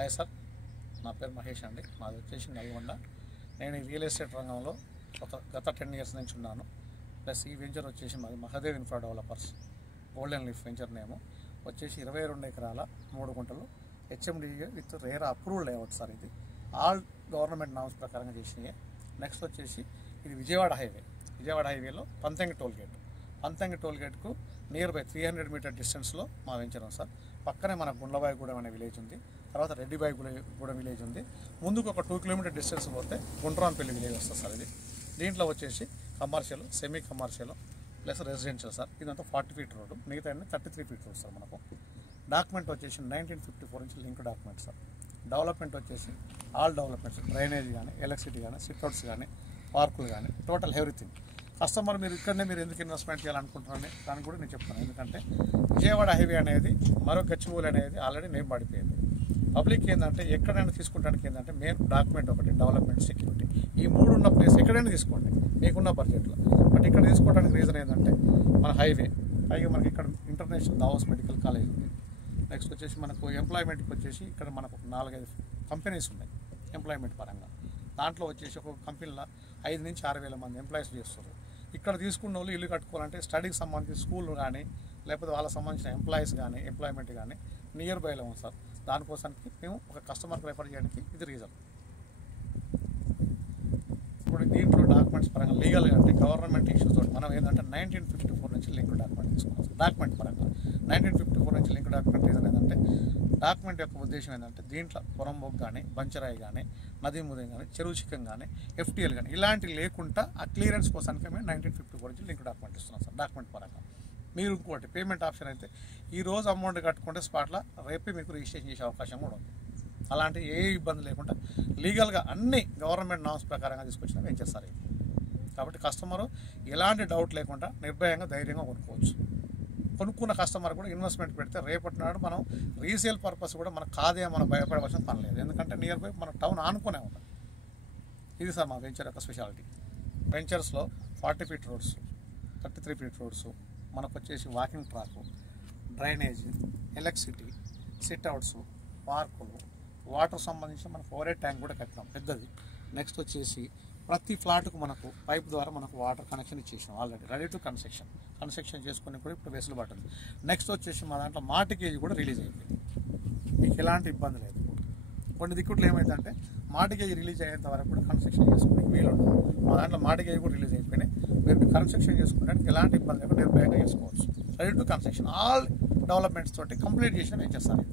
Hi sir, నా పేరు మహేష్ అండి. మాది వచ్చేసి నల్గొండ. నేను ఈ రియల్ ఎస్టేట్ రంగంలో గత 10 ఇయర్స్ నుంచి ఉన్నాను. ప్లస్ ఈ వెంచర్ వచ్చేసి మాది Mahadev Infra Developers Golden Leaf venture name వచ్చేసి 22 ఎకరాల 3 గుంటలు HMDA with RERA approved layout sir. ఇది ఆల్ గవర్నమెంట్ నామ్స్ ప్రకారంగా చేసినాయి. నెక్స్ట్ వచ్చేసి ఇది విజయవాడ హైవేలో పంతంగి టోల్గేట్కు నియర్ బై 300 మీటర్ డిస్టెన్స్లో మా వెంచర్ ఉంది సార్. పక్కనే మన గుండ్లబాయిగూడెం అనే విలేజ్ ఉంది, తర్వాత రెడ్డిబాయిగూడెం విలేజ్ ఉంది. ముందుకు ఒక 2 కిలోమీటర్ డిస్టెన్స్ పోతే గుండ్రాంపల్లి విలేజ్ వస్తుంది సార్. ఇది దీంట్లో వచ్చేసి commercial, semi commercial plus residential sir. ఇదంతా 40 ఫీట్ రోడ్డు, మిగతా 33 ఫీట్ రోడ్ సార్. మనకు డాక్యుమెంట్ వచ్చేసి 1954 నుంచి లింక్ డాక్యుమెంట్ సార్. డెవలప్మెంట్ వచ్చేసి ఆల్ డెవలప్మెంట్స్, డ్రైనేజ్ కానీ, ఎలక్ట్రిసిటీ కానీ, సిట్అవుట్స్ కానీ, పార్కులు కానీ, టోటల్ ఎవ్రీథింగ్. కస్టమర్ మీరు ఇక్కడనే మీరు ఎందుకు ఇన్వెస్ట్మెంట్ చేయాలనుకుంటున్నారని దాన్ని కూడా నేను చెప్తాను. ఎందుకంటే విజయవాడ హైవే అనేది మరో గచ్చిబౌలి అనేది ఆల్రెడీ నేమ్ పడిపోయింది. పబ్లిక్ ఏంటంటే ఎక్కడైనా తీసుకుంటానికి ఏంటంటే మెయిన్ డాక్యుమెంట్ ఒకటి, డెవలప్మెంట్, సెక్యూరిటీ, ఈ 3 ఉన్న ప్లేస్ ఎక్కడైనా తీసుకోండి మీకున్న బడ్జెట్లో. బట్ ఇక్కడ తీసుకోవడానికి రీజన్ ఏంటంటే మన హైవే మనకి ఇక్కడ ఇంటర్నేషనల్ దావోస్ మెడికల్ కాలేజ్ ఉంది. నెక్స్ట్ వచ్చేసి మనకు ఎంప్లాయ్మెంట్కి వచ్చేసి ఇక్కడ మనకు 4-5 కంపెనీస్ ఉన్నాయి ఎంప్లాయ్మెంట్ పరంగా. దాంట్లో వచ్చేసి ఒక కంపెనీలో 5 నుంచి 6 వేల మంది ఎంప్లాయీస్ చేస్తారు. ఇక్కడ తీసుకున్న వాళ్ళు ఇల్లు కట్టుకోవాలంటే స్టడీకి సంబంధించి స్కూల్ కానీ, లేకపోతే వాళ్ళకి సంబంధించిన ఎంప్లాయీస్ కానీ, ఎంప్లాయ్మెంట్ కానీ నియర్ బైలో ఉంది సార్. దానికోసానికి మేము ఒక కస్టమర్కి రెఫర్ చేయడానికి ఇది రీజన్. ఇప్పుడు దీంట్లో డాక్యుమెంట్స్ పరంగా లీగల్గా అంటే గవర్నమెంట్ ఇష్యూస్ తోటి మనం ఏంటంటే 1954 నుంచి లింక్ డాక్యుమెంట్ తీసుకున్నాం సార్. డాక్యుమెంట్ పరంగా 1954 నుంచి లింక్ డాక్యుమెంట్ రీజన్ ఏంటంటే డాక్యుమెంట్ యొక్క ఉద్దేశం ఏంటంటే దీంట్లో పొరంబోక్ కానీ, బంచరాయి కానీ, నదీ ముదయం కానీ, చెరువు చిక్కం కానీ, ఎఫ్టీఎల్ కానీ ఇలాంటివి లేకుండా ఆ క్లియరెన్స్ కోసానికి మేము 1954 నుంచి లింక్ డాక్యుమెంట్ ఇస్తున్నాం సార్. డాక్యుమెంట్ పరంగా మీరు ఇంకోటి పేమెంట్ ఆప్షన్ అయితే ఈరోజు అమౌంట్ కట్టుకుంటే స్పాట్లో రేపే మీకు రిజిస్ట్రేషన్ చేసే అవకాశం కూడా ఉంది. అలాంటి ఏ ఇబ్బంది లేకుండా లీగల్గా అన్ని గవర్నమెంట్ నామ్స్ ప్రకారంగా తీసుకొచ్చిన వెంచర్ సార్ ఇది. కాబట్టి కస్టమరు ఎలాంటి డౌట్ లేకుండా నిర్భయంగా ధైర్యంగా కొనుక్కోవచ్చు. కొనుక్కున్న కస్టమర్ కూడా ఇన్వెస్ట్మెంట్ పెడితే రేపటి నాడు మనం రీసేల్ పర్పస్ కూడా మనకు కాదే మనం భయపడవలసిన పని లేదు. ఎందుకంటే నియర్ బై మన టౌన్ ఆనుకునే ఉంది. ఇది సార్ మా వెంచర్ యొక్క స్పెషాలిటీ. వెంచర్స్లో 40 ఫీట్ రోడ్స్, 33 ఫీట్ రోడ్స్, మనకు వచ్చేసి walking track, drainage, electricity, sitouts, పార్కులు, వాటర్ సంబంధించిన మనకు ఓవరేడ్ ట్యాంక్ కూడా కట్టాం పెద్దది. నెక్స్ట్ వచ్చేసి ప్రతి ఫ్లాట్కు మనకు పైప్ ద్వారా మనకు వాటర్ కనెక్షన్ ఇచ్చేసాం ఆల్రెడీ, రెడీ టు కన్స్ట్రక్షన్ చేసుకుని కూడా ఇప్పుడు వెసులుబాటు ఉంది. నెక్స్ట్ వచ్చేసి మా దాంట్లో మార్టిగేజ్ కూడా రిలీజ్ అయిపోయింది. మీకు ఎలాంటి ఇబ్బంది లేదు. కొన్ని దిక్కుట్లు ఏమైందంటే మార్టిగేజ్ రిలీజ్ అయ్యేంత వరకు కూడా కన్స్ట్రక్షన్ చేసుకునే వీలు ఉంటుంది. మా దాంట్లో మార్టిగేజ్ కూడా రిలీజ్ అయిపోయినాయి. మీరు కన్స్ట్రక్షన్ చేసుకునేందుకు ఎలాంటి ఇబ్బంది లేకుండా నిర్భయంగా చేసుకోవచ్చు. Ready to construction all developments తోటి కంప్లీట్ చేసిన నేను చేస్తాను.